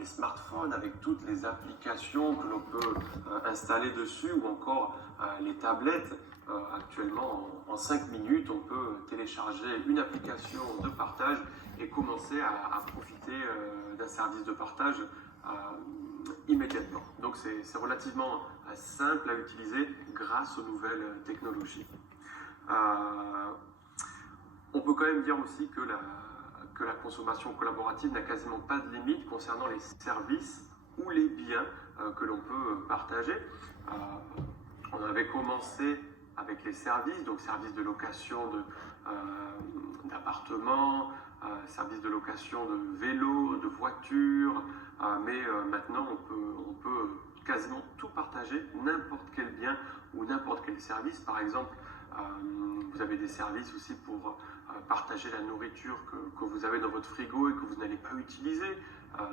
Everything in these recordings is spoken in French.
les smartphones avec toutes les applications que l'on peut installer dessus ou encore les tablettes. Actuellement, en 5 minutes, on peut télécharger une application de partage et commencer à profiter d'un service de partage immédiatement. Donc c'est relativement simple à utiliser grâce aux nouvelles technologies. On peut quand même dire aussi que la consommation collaborative n'a quasiment pas de limite concernant les services ou les biens que l'on peut partager. On avait commencé avec les services, donc services de location d'appartements, services de location de vélos, de voitures, mais maintenant on peut quasiment tout partager, n'importe quel bien ou n'importe quel service. Par exemple, vous avez des services aussi pour partager la nourriture que vous avez dans votre frigo et que vous n'allez pas utiliser.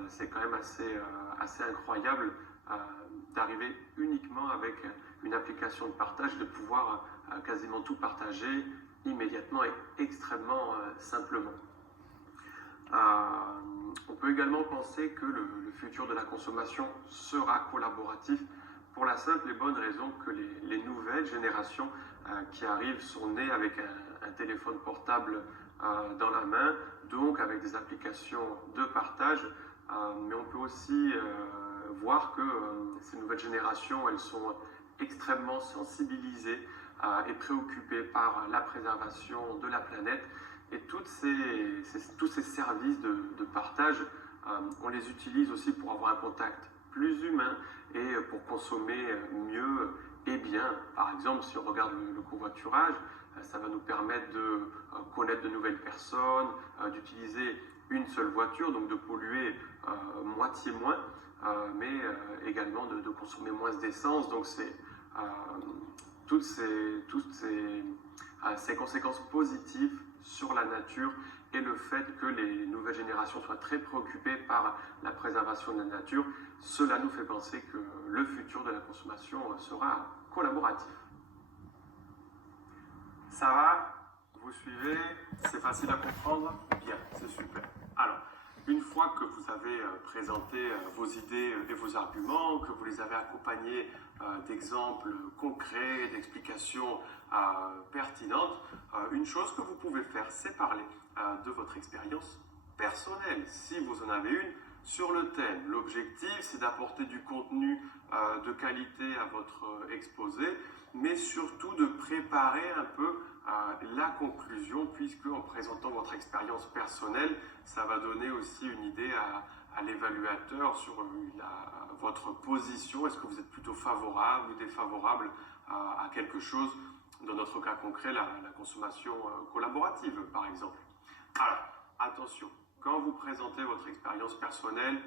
C'est quand même assez incroyable d'arriver uniquement avec une application de partage, de pouvoir quasiment tout partager immédiatement et extrêmement simplement. On peut également penser que le futur de la consommation sera collaboratif pour la simple et bonne raison que les nouvelles générations qui arrivent sont nées avec un téléphone portable dans la main, donc avec des applications de partage, mais on peut aussi voir que ces nouvelles générations, elles sont extrêmement sensibilisées et préoccupées par la préservation de la planète, et tous ces services de partage, on les utilise aussi pour avoir un contact plus humain et pour consommer mieux et bien. Par exemple, si on regarde le covoiturage, ça va nous permettre de connaître de nouvelles personnes, d'utiliser une seule voiture, donc de polluer moitié moins, mais également de consommer moins d'essence. Donc c'est toutes ces conséquences positives sur la nature et le fait que les nouvelles générations soient très préoccupées par la préservation de la nature, cela nous fait penser que le futur de la consommation sera collaboratif. Ça va? Vous suivez? C'est facile à comprendre? Bien, c'est super. Alors, une fois que vous avez présenté vos idées et vos arguments, que vous les avez accompagnés d'exemples concrets, d'explications pertinentes, une chose que vous pouvez faire, c'est parler de votre expérience personnelle, si vous en avez une, sur le thème. L'objectif, c'est d'apporter du contenu de qualité à votre exposé, mais surtout de préparer un peu la conclusion, puisque en présentant votre expérience personnelle, ça va donner aussi une idée à l'évaluateur sur votre position. Est-ce que vous êtes plutôt favorable ou défavorable à quelque chose, dans notre cas concret, la consommation collaborative, par exemple. Alors, attention, quand vous présentez votre expérience personnelle,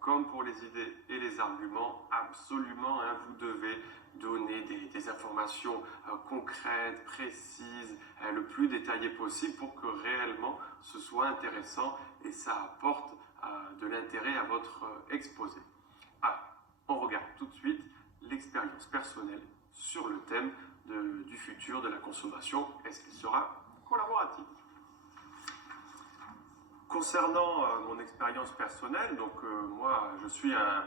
comme pour les idées et les arguments, absolument, vous devez donner des informations concrètes, précises, le plus détaillées possible pour que réellement ce soit intéressant et ça apporte de l'intérêt à votre exposé. Alors, on regarde tout de suite l'expérience personnelle sur le thème du futur de la consommation. Est-ce qu'il sera collaboratif? Concernant mon expérience personnelle, donc moi je suis un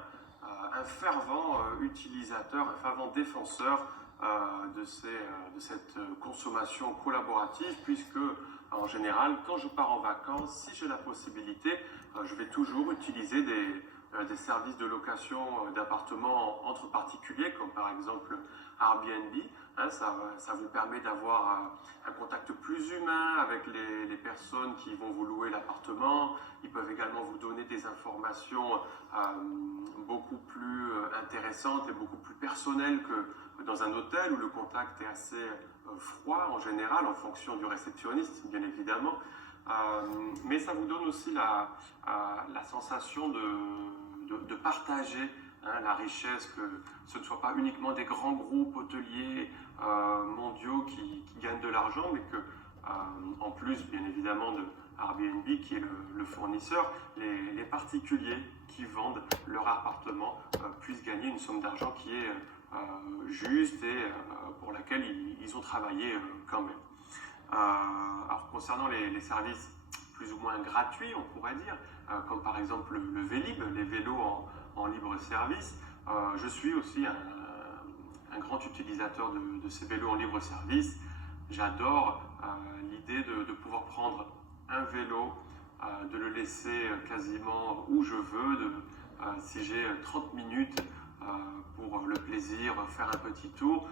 fervent utilisateur, un fervent défenseur de cette consommation collaborative, puisque en général, quand je pars en vacances, si j'ai la possibilité, je vais toujours utiliser des services de location d'appartements entre particuliers, comme par exemple Airbnb. Ça vous permet d'avoir un contact plus humain avec les personnes qui vont vous louer l'appartement. Ils peuvent également vous donner des informations beaucoup plus intéressantes et beaucoup plus personnelles que dans un hôtel où le contact est assez froid en général, en fonction du réceptionniste, bien évidemment. Mais ça vous donne aussi la sensation de partager la richesse, que ce ne soit pas uniquement des grands groupes hôteliers mondiaux qui gagnent de l'argent, mais que en plus, bien évidemment, de Airbnb qui est le fournisseur, les particuliers qui vendent leur appartement puissent gagner une somme d'argent qui est juste et pour laquelle ils ont travaillé quand même. Alors concernant les services plus plus ou moins gratuits, on pourrait dire, comme par exemple le Vélib, les vélos en libre service. Je suis aussi un grand utilisateur de ces vélos en libre service. J'adore l'idée de pouvoir prendre un vélo, de le laisser quasiment où je veux, si j'ai 30 minutes pour le plaisir, faire un petit tour,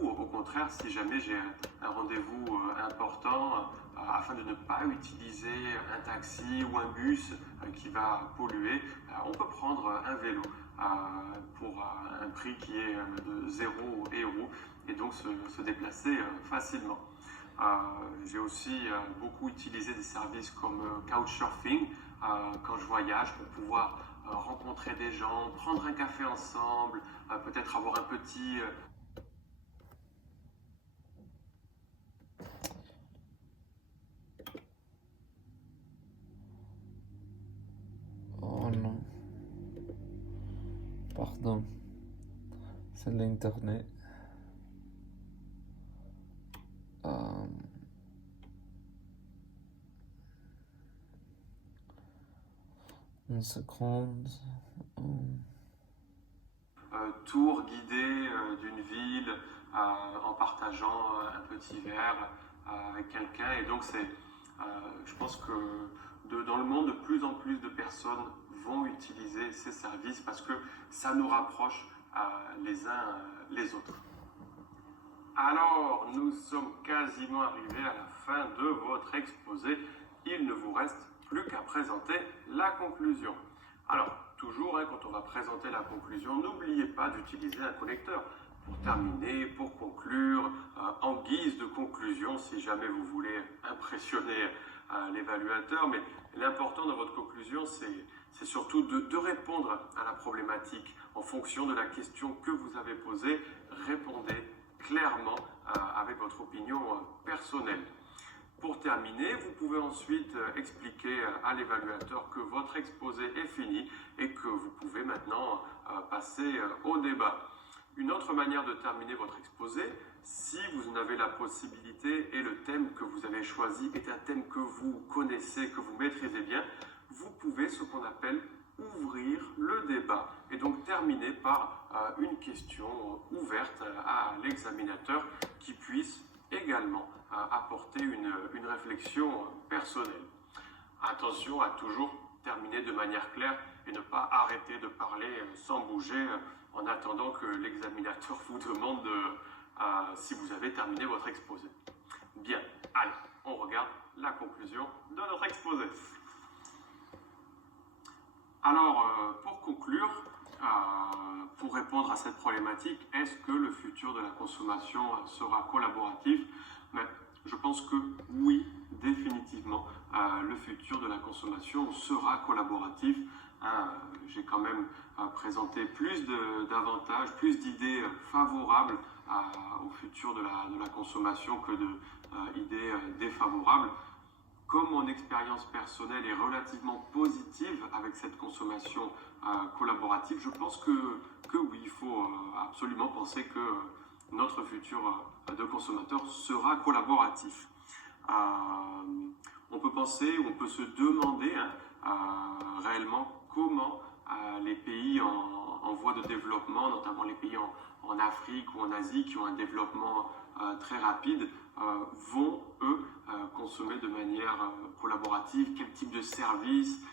ou au contraire, si jamais j'ai un rendez-vous important, afin de ne pas utiliser un taxi ou un bus qui va polluer, on peut prendre un vélo pour un prix qui est de 0 € et donc se déplacer facilement. J'ai aussi beaucoup utilisé des services comme Couchsurfing quand je voyage pour pouvoir rencontrer des gens, prendre un café ensemble, peut-être avoir un petit... Oh non. Pardon. C'est l'internet. Une seconde. Tour guidé d'une ville en partageant un petit verre avec quelqu'un. Et donc, je pense que dans le monde, de plus en plus de personnes vont utiliser ces services parce que ça nous rapproche les uns les autres. Alors, nous sommes quasiment arrivés à la fin de votre exposé. Il ne vous reste plus qu'à présenter la conclusion. Alors, toujours, quand on va présenter la conclusion, n'oubliez pas d'utiliser un connecteur pour terminer, pour conclure, en guise de conclusion, si jamais vous voulez impressionner l'évaluateur. Mais l'important dans votre conclusion, c'est surtout de répondre à la problématique en fonction de la question que vous avez posée. Répondez clairement avec votre opinion personnelle. Pour terminer, vous pouvez ensuite expliquer à l'évaluateur que votre exposé est fini et que vous pouvez maintenant passer au débat. Une autre manière de terminer votre exposé, si vous en avez la possibilité et le thème que vous avez choisi est un thème que vous connaissez, que vous maîtrisez bien, vous pouvez ce qu'on appelle ouvrir le débat et donc terminer par une question ouverte à l'examinateur qui puisse également apporter une réflexion personnelle. Attention à toujours terminer de manière claire et ne pas arrêter de parler sans bouger en attendant que l'examinateur vous demande si vous avez terminé votre exposé. Bien, allez, on regarde la conclusion de notre exposé. Alors, pour conclure, pour répondre à cette problématique, est-ce que le futur de la consommation sera collaboratif? Mais je pense que oui, définitivement, le futur de la consommation sera collaboratif. J'ai quand même présenté plus d'avantages, plus d'idées favorables au futur de la consommation que d'idées défavorables. Comme mon expérience personnelle est relativement positive avec cette consommation collaborative, je pense que oui, il faut absolument penser que notre futur de consommateur sera collaboratif. On peut penser, on peut se demander réellement comment les pays en voie de développement, notamment les pays en Afrique ou en Asie qui ont un développement très rapide, vont, eux, consommer de manière collaborative, quel type de services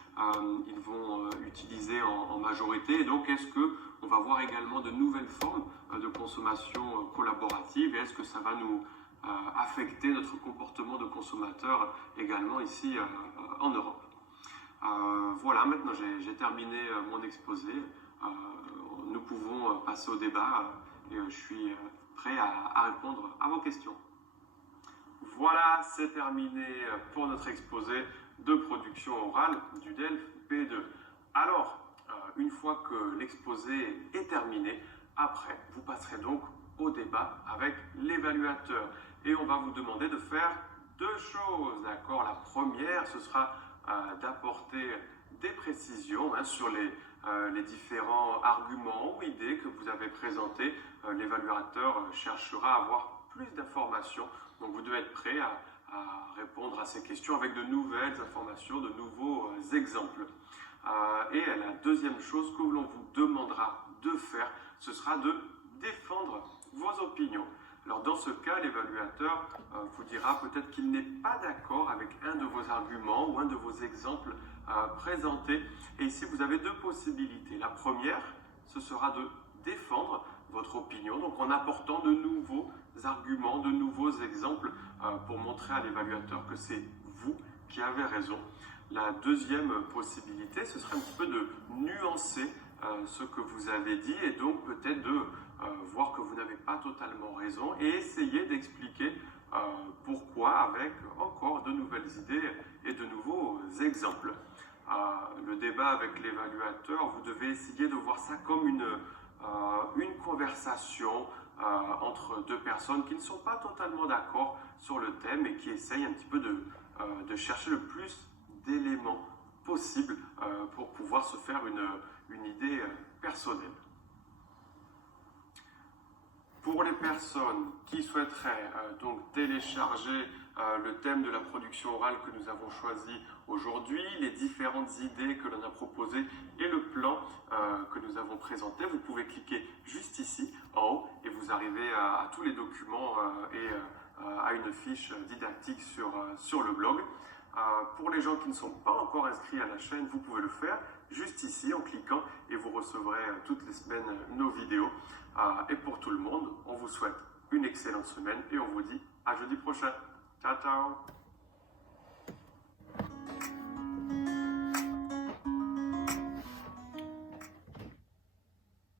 ils vont utiliser en majorité. Et donc, est-ce qu'on va voir également de nouvelles formes de consommation collaborative et est-ce que ça va nous affecter notre comportement de consommateur également ici en Europe? Voilà, maintenant j'ai terminé mon exposé. Nous pouvons passer au débat et je suis prêt à répondre à vos questions. Voilà, c'est terminé pour notre exposé de production orale du DELF P2. Alors, une fois que l'exposé est terminé, après, vous passerez donc au débat avec l'évaluateur. Et on va vous demander de faire deux choses, d'accord? La première, ce sera d'apporter des précisions sur les différents arguments ou idées que vous avez présentés. L'évaluateur cherchera à avoir plus d'informations. Donc vous devez être prêt répondre à ces questions avec de nouvelles informations, de nouveaux exemples. Et la deuxième chose que l'on vous demandera de faire, ce sera de défendre vos opinions. Alors dans ce cas, l'évaluateur vous dira peut-être qu'il n'est pas d'accord avec un de vos arguments ou un de vos exemples présentés. Et ici, vous avez deux possibilités. La première, ce sera de défendre votre opinion, donc en apportant de nouveaux arguments, de nouveaux exemples pour montrer à l'évaluateur que c'est vous qui avez raison. La deuxième possibilité, ce serait un petit peu de nuancer ce que vous avez dit et donc peut-être de voir que vous n'avez pas totalement raison et essayer d'expliquer pourquoi avec encore de nouvelles idées et de nouveaux exemples. Le débat avec l'évaluateur, vous devez essayer de voir ça comme une conversation entre deux personnes qui ne sont pas totalement d'accord sur le thème et qui essayent un petit peu de chercher le plus d'éléments possibles pour pouvoir se faire une idée personnelle. Pour les personnes qui souhaiteraient donc télécharger le thème de la production orale que nous avons choisi aujourd'hui, les différentes idées que l'on a proposées et le plan que nous avons présenté, vous pouvez cliquer juste ici en haut et vous arrivez à tous les documents et à une fiche didactique sur le blog. Pour les gens qui ne sont pas encore inscrits à la chaîne, vous pouvez le faire juste ici en cliquant et vous recevrez toutes les semaines nos vidéos. Et pour tout le monde, on vous souhaite une excellente semaine et on vous dit à jeudi prochain. Ciao, ciao!